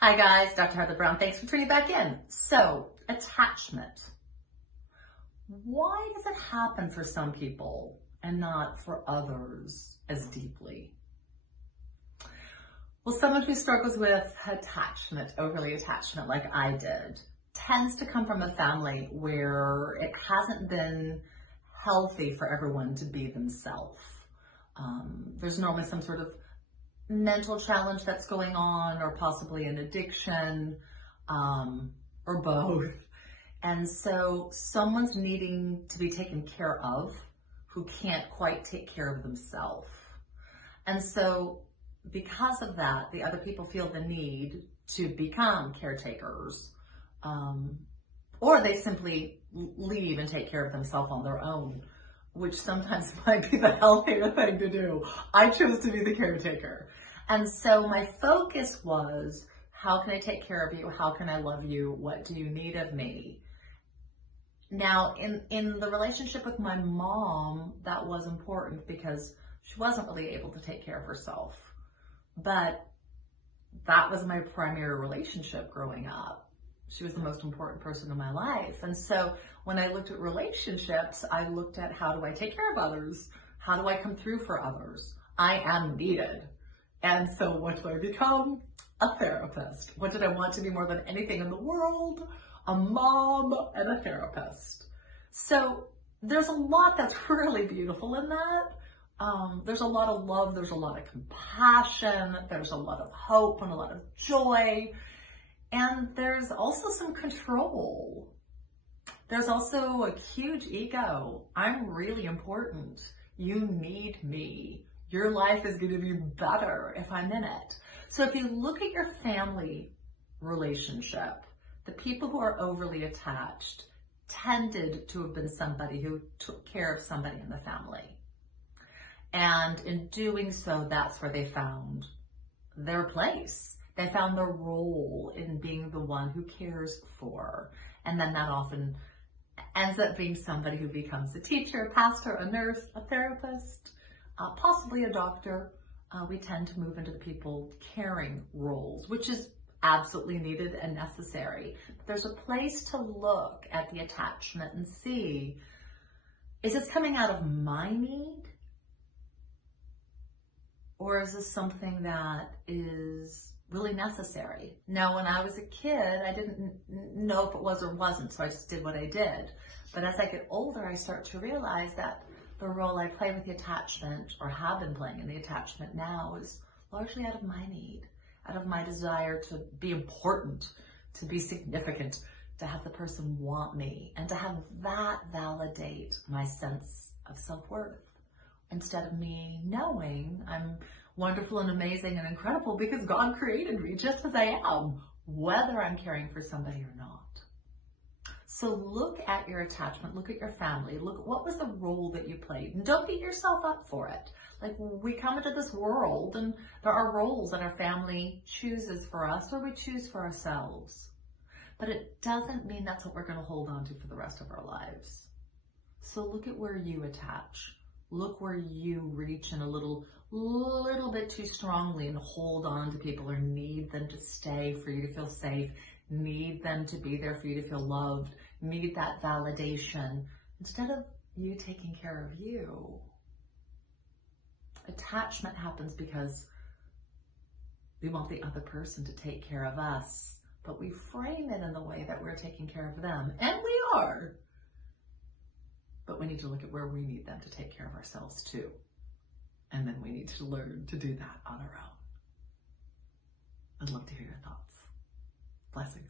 Hi guys, Dr. Heather Brown. Thanks for tuning back in. So, attachment. Why does it happen for some people and not for others as deeply? Well, someone who struggles with attachment, overly attachment like I did, tends to come from a family where it hasn't been healthy for everyone to be themselves. There's normally some sort of mental challenge that's going on, or possibly an addiction, or both. And so someone's needing to be taken care of who can't quite take care of themselves. And so because of that, the other people feel the need to become caretakers, or they simply leave and take care of themselves on their own, which sometimes might be the healthier thing to do. I chose to be the caretaker. And so my focus was, how can I take care of you? How can I love you? What do you need of me? Now, in the relationship with my mom, that was important because she wasn't really able to take care of herself. But that was my primary relationship growing up. She was the most important person in my life. And so when I looked at relationships, I looked at, how do I take care of others? How do I come through for others? I am needed. And so what did I become? A therapist. What did I want to be more than anything in the world? A mom and a therapist. So there's a lot that's really beautiful in that. There's a lot of love, there's a lot of compassion, there's a lot of hope and a lot of joy. And there's also some control. There's also a huge ego. I'm really important. You need me. Your life is going to be better if I'm in it. So if you look at your family relationship, the people who are overly attached tended to have been somebody who took care of somebody in the family. And in doing so, that's where they found their place. They found their role in being the one who cares for. And then that often ends up being somebody who becomes a teacher, a pastor, a nurse, a therapist, possibly a doctor. We tend to move into the people caring roles, which is absolutely needed and necessary. But there's a place to look at the attachment and see, is this coming out of my need? Or is this something that is really necessary? Now, when I was a kid, I didn't know if it was or wasn't, so I just did what I did. But as I get older, I start to realize that the role I play with the attachment, or have been playing in the attachment now, is largely out of my need, out of my desire to be important, to be significant, to have the person want me, and to have that validate my sense of self-worth. Instead of me knowing I'm wonderful and amazing and incredible because God created me just as I am, whether I'm caring for somebody or not. So look at your attachment, look at your family, look at what was the role that you played, and don't beat yourself up for it. Like, we come into this world and there are roles that our family chooses for us or we choose for ourselves. But it doesn't mean that's what we're going to hold on to for the rest of our lives. So look at where you attach. Look where you reach in a little bit too strongly and hold on to people, or need them to stay for you to feel safe, need them to be there for you to feel loved, need that validation, instead of you taking care of you. Attachment happens because we want the other person to take care of us, but we frame it in the way that we're taking care of them, and we are. But we need to look at where we need them to take care of ourselves too. And then we need to learn to do that on our own. I'd love to hear your thoughts. Blessings.